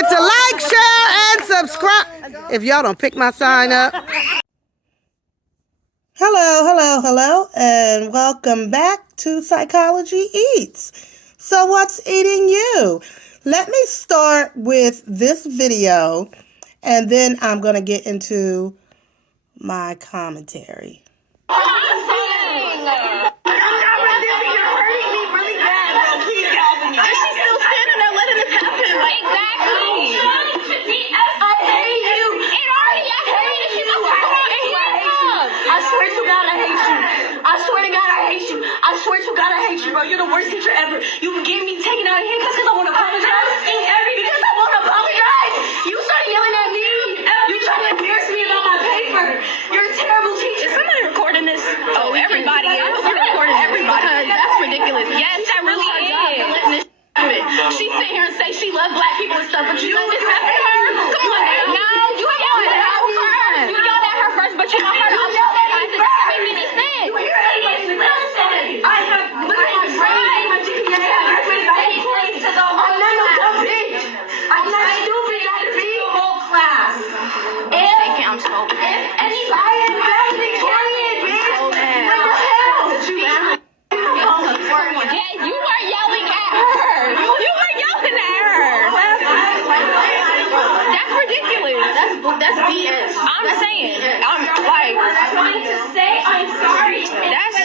forget to like, share, and subscribe. If y'all don't pick my sign up. Hello, and welcome back to Psychology Eats. So what's eating you? Let me start with this video, and then I'm going to get into my commentary. I swear to God, I hate you, bro. You're the worst teacher ever. You would get me taken out of handcuffs because I want to apologize. Because I want to apologize. You started yelling at me. You trying to embarrass me about my paper. You're a terrible teacher. Is somebody recording this? Oh, everybody. I hope you're recording everybody. Because that's ridiculous. Yes, that really is. She sit here and say she loves black people and stuff, but you let this happen to her? Come on now. No, you yelled at her first. You yelled at her first, but you don't heard her. I'm not letting it make any sense. You hear anything listen. I have look at my grades, my GPA. I'm not no dumb bitch. I'm not stupid, I see the whole class. I'm so bad. If anybody is valedictorian, bitch, what the hell? Yeah, you were yelling at her. You were yelling at her. That's ridiculous. That's BS. I'm saying. I'm like trying to say I'm sorry. That's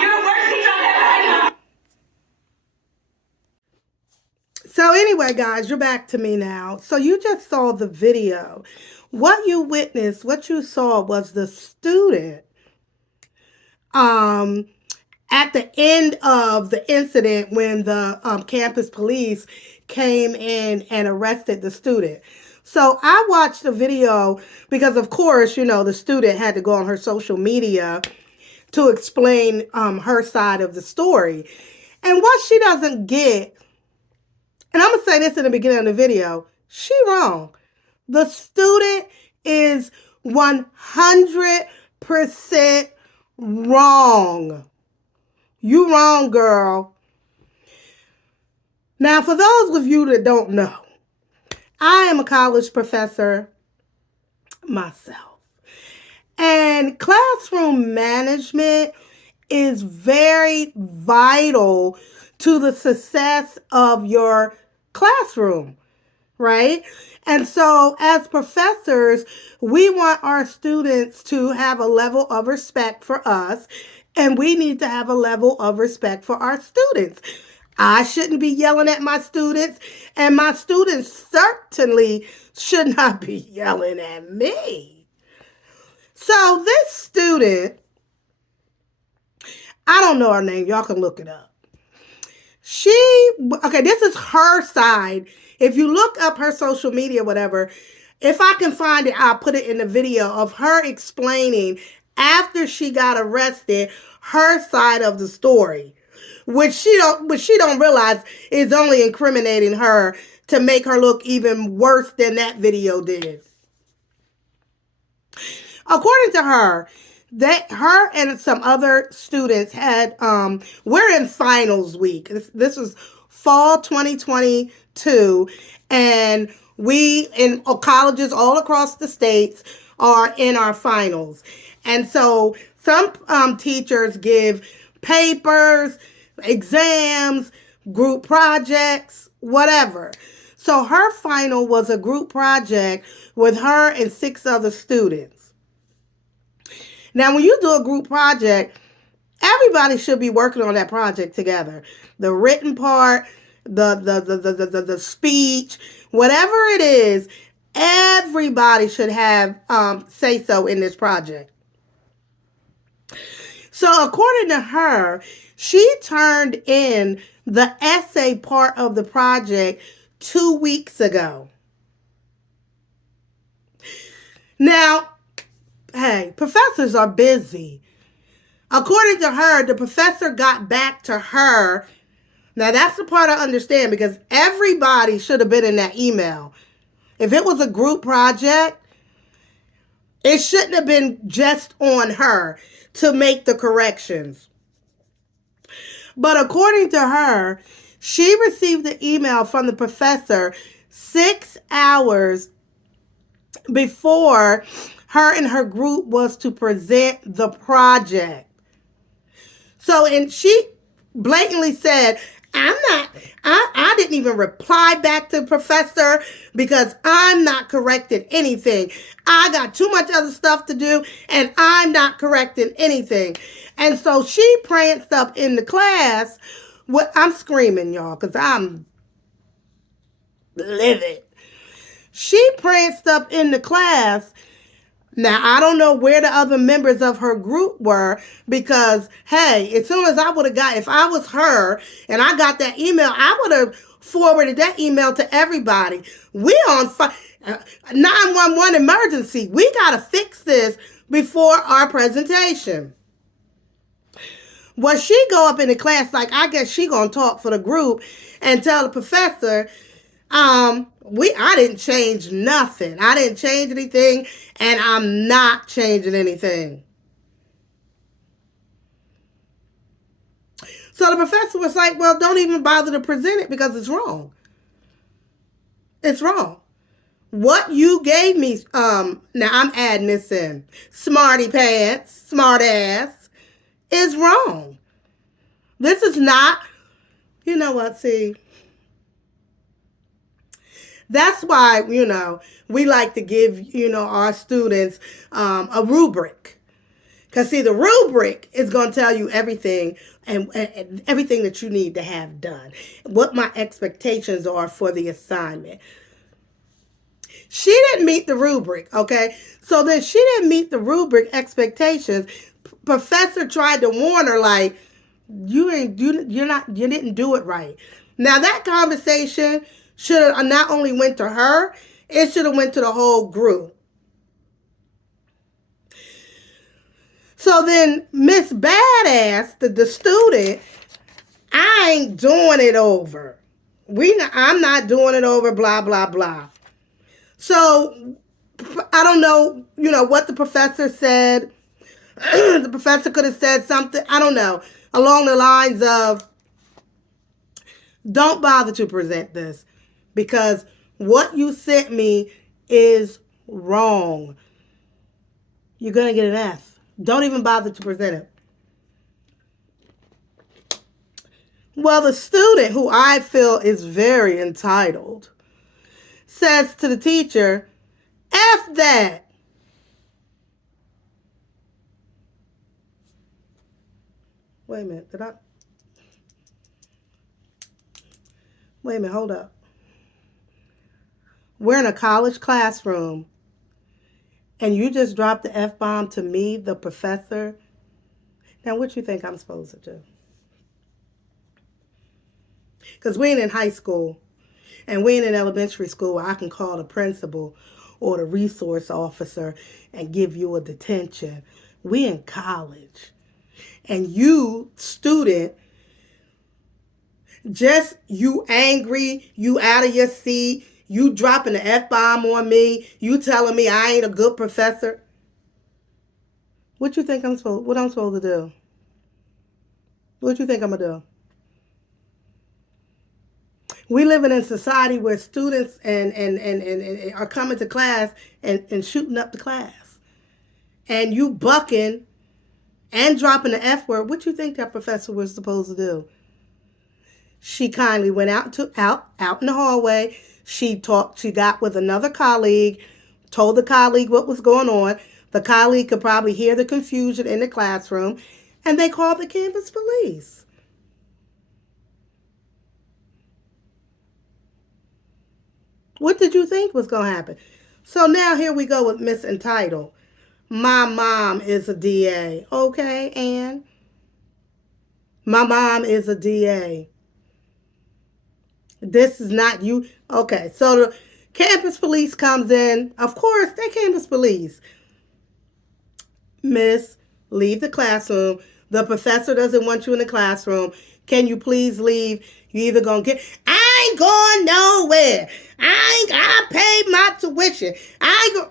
you're a worse teacher I've ever had. So anyway, guys, you're back to me now. So you just saw the video. What you witnessed, what you saw was the student at the end of the incident when the campus police came in and arrested the student. So I watched the video because, of course, you know, the student had to go on her social media to explain her side of the story. And what she doesn't get, and I'm going to say this in the beginning of the video, she wrong. The student is 100% wrong. You wrong, girl. Now, for those of you that don't know, I am a college professor myself. And classroom management is very vital to the success of your classroom, right? And so as professors, we want our students to have a level of respect for us, and we need to have a level of respect for our students. I shouldn't be yelling at my students, and my students certainly should not be yelling at me. So this student, I don't know her name. Y'all can look it up. This is her side. If you look up her social media, whatever, if I can find it, I'll put it in the video of her explaining after she got arrested, her side of the story, which she don't realize is only incriminating her to make her look even worse than that video did. According to her, her and some other students had, we're in finals week. This was fall 2022, and we in colleges all across the states are in our finals. And so some teachers give papers, exams, group projects, whatever. So her final was a group project with her and 6 other students. Now, when you do a group project, everybody should be working on that project together. The written part, the speech, whatever it is, everybody should have say so in this project. So according to her, she turned in the essay part of the project 2 weeks ago. Now, hey, professors are busy. According to her, the professor got back to her. Now, that's the part I understand because everybody should have been in that email. If it was a group project, it shouldn't have been just on her to make the corrections. But according to her, She received an email from the professor 6 hours before her and her group was to present the project. So, and she blatantly said, I didn't even reply back to the professor because I'm not correcting anything. I got too much other stuff to do and I'm not correcting anything. And so she pranced up in the class. I'm screaming, y'all, because I'm livid. She pranced up in the class. Now, I don't know where the other members of her group were because, hey, as soon as I would have got, if I was her and I got that email, I would have forwarded that email to everybody. We on 911 emergency. We got to fix this before our presentation. Well, she go up in the class like, I guess she gonna talk for the group and tell the professor, I didn't change nothing. I didn't change anything, and I'm not changing anything. So the professor was like, well, don't even bother to present it because it's wrong. It's wrong. What you gave me, now I'm adding this in, smarty pants, smart ass, is wrong. This is not, you know what, see, that's why, we like to give, our students a rubric. Because, see, the rubric is going to tell you everything and everything that you need to have done, what my expectations are for the assignment. She didn't meet the rubric, okay? So then she didn't meet the rubric expectations. Professor tried to warn her, like, you didn't do it right. Now that conversation should have not only went to her, it should have went to the whole group. So then Miss Badass, the student, I ain't doing it over. I'm not doing it over, blah, blah, blah. So I don't know, what the professor said. The professor could have said something, I don't know, along the lines of, don't bother to present this because what you sent me is wrong. You're going to get an F. Don't even bother to present it. Well, the student, who I feel is very entitled, says to the teacher, F that. Wait a minute, wait a minute, hold up. We're in a college classroom and you just dropped the F-bomb to me, the professor. Now, what you think I'm supposed to do? Because we ain't in high school and we ain't in elementary school where I can call the principal or the resource officer and give you a detention. We in college. And you, student, just you angry, you out of your seat, you dropping the F-bomb on me, you telling me I ain't a good professor. What you think what I'm supposed to do? What you think I'm gonna do? We living in society where students and are coming to class and shooting up the class. And you bucking and dropping the F word. What you think that professor was supposed to do? She kindly went out in the hallway. She talked, she got with another colleague, told the colleague what was going on. The colleague could probably hear the confusion in the classroom, and they called the campus police. What did you think was going to happen? So now here we go with Miss Entitled. My mom is a DA. Okay, Ann? My mom is a DA. This is not you. Okay, so the campus police comes in. Of course, they're campus police. Miss, leave the classroom. The professor doesn't want you in the classroom. Can you please leave? You either gonna get. I ain't going nowhere. I paid my tuition. I ain't go.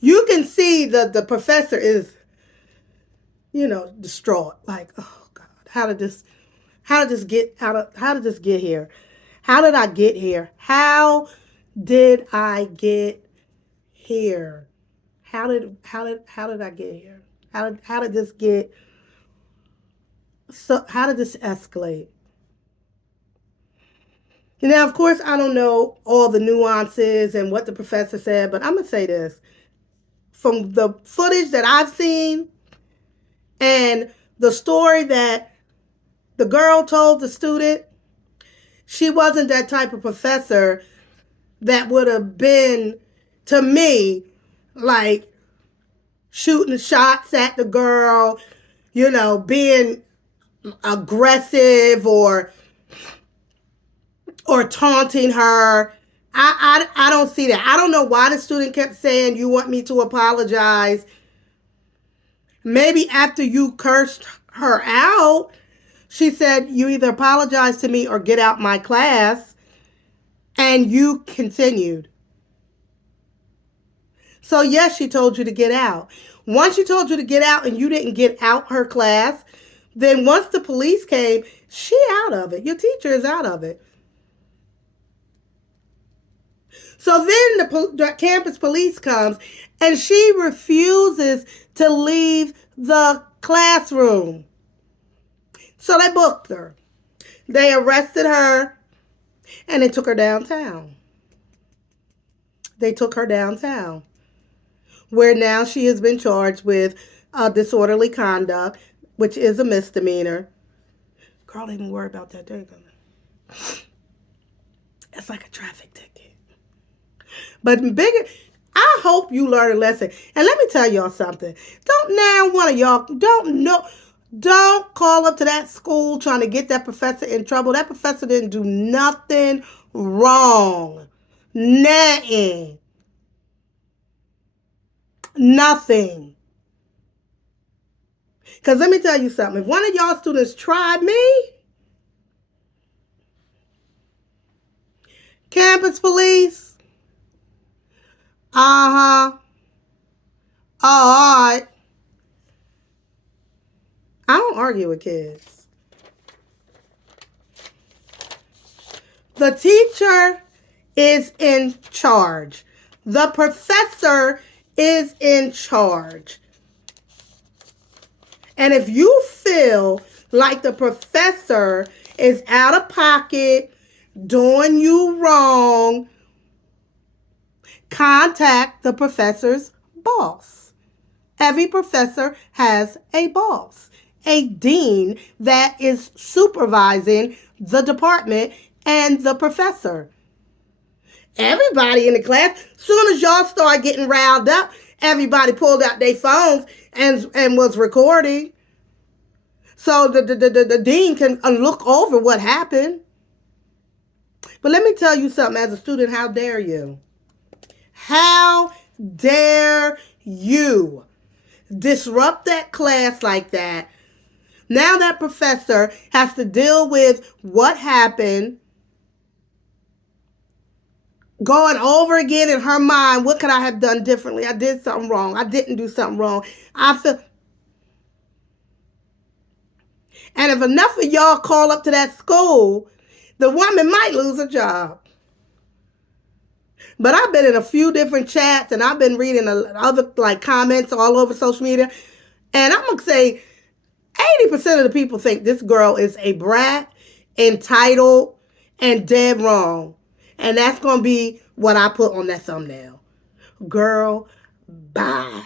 You can see the professor is, distraught. Like, oh God, how did this get here? How did I get here? How did I get here? How did I get here? How did this get so how did this escalate? Now, of course, I don't know all the nuances and what the professor said, but I'm gonna say this: from the footage that I've seen and the story that the girl told the student, she wasn't that type of professor that would have been, to me, like shooting shots at the girl, being aggressive or taunting her. I don't see that. I don't know why the student kept saying, "You want me to apologize?" Maybe after you cursed her out, she said, "You either apologize to me or get out my class." And you continued. So, yes, she told you to get out. Once she told you to get out and you didn't get out her class, then once the police came, she out of it. Your teacher is out of it. So then the campus police comes and she refuses to leave the classroom. So they booked her. They arrested her and they took her downtown. They took her downtown, where now she has been charged with disorderly conduct, which is a misdemeanor. Girl, don't even worry about that. It's like a traffic ticket. But bigger, I hope you learn a lesson. And let me tell y'all something. Don't now one of y'all don't call up to that school trying to get that professor in trouble. That professor didn't do nothing wrong. Nothing. Nothing. Because let me tell you something. If one of y'all students tried me, campus police, uh-huh, all right. I don't argue with kids. The teacher is in charge. The professor is in charge. And if you feel like the professor is out of pocket, doing you wrong, contact the professor's boss. Every professor has a boss, a dean that is supervising the department and the professor. Everybody in the class, soon as y'all start getting riled up, everybody pulled out their phones and was recording. So the dean can look over what happened. But let me tell you something, as a student, how dare you? How dare you disrupt that class like that? Now that professor has to deal with what happened, going over again in her mind. What could I have done differently? I did something wrong. I didn't do something wrong. I feel. And if enough of y'all call up to that school, the woman might lose her job. But I've been in a few different chats and I've been reading other like comments all over social media. And I'm going to say 80% of the people think this girl is a brat, entitled, and dead wrong. And that's going to be what I put on that thumbnail. Girl, bye.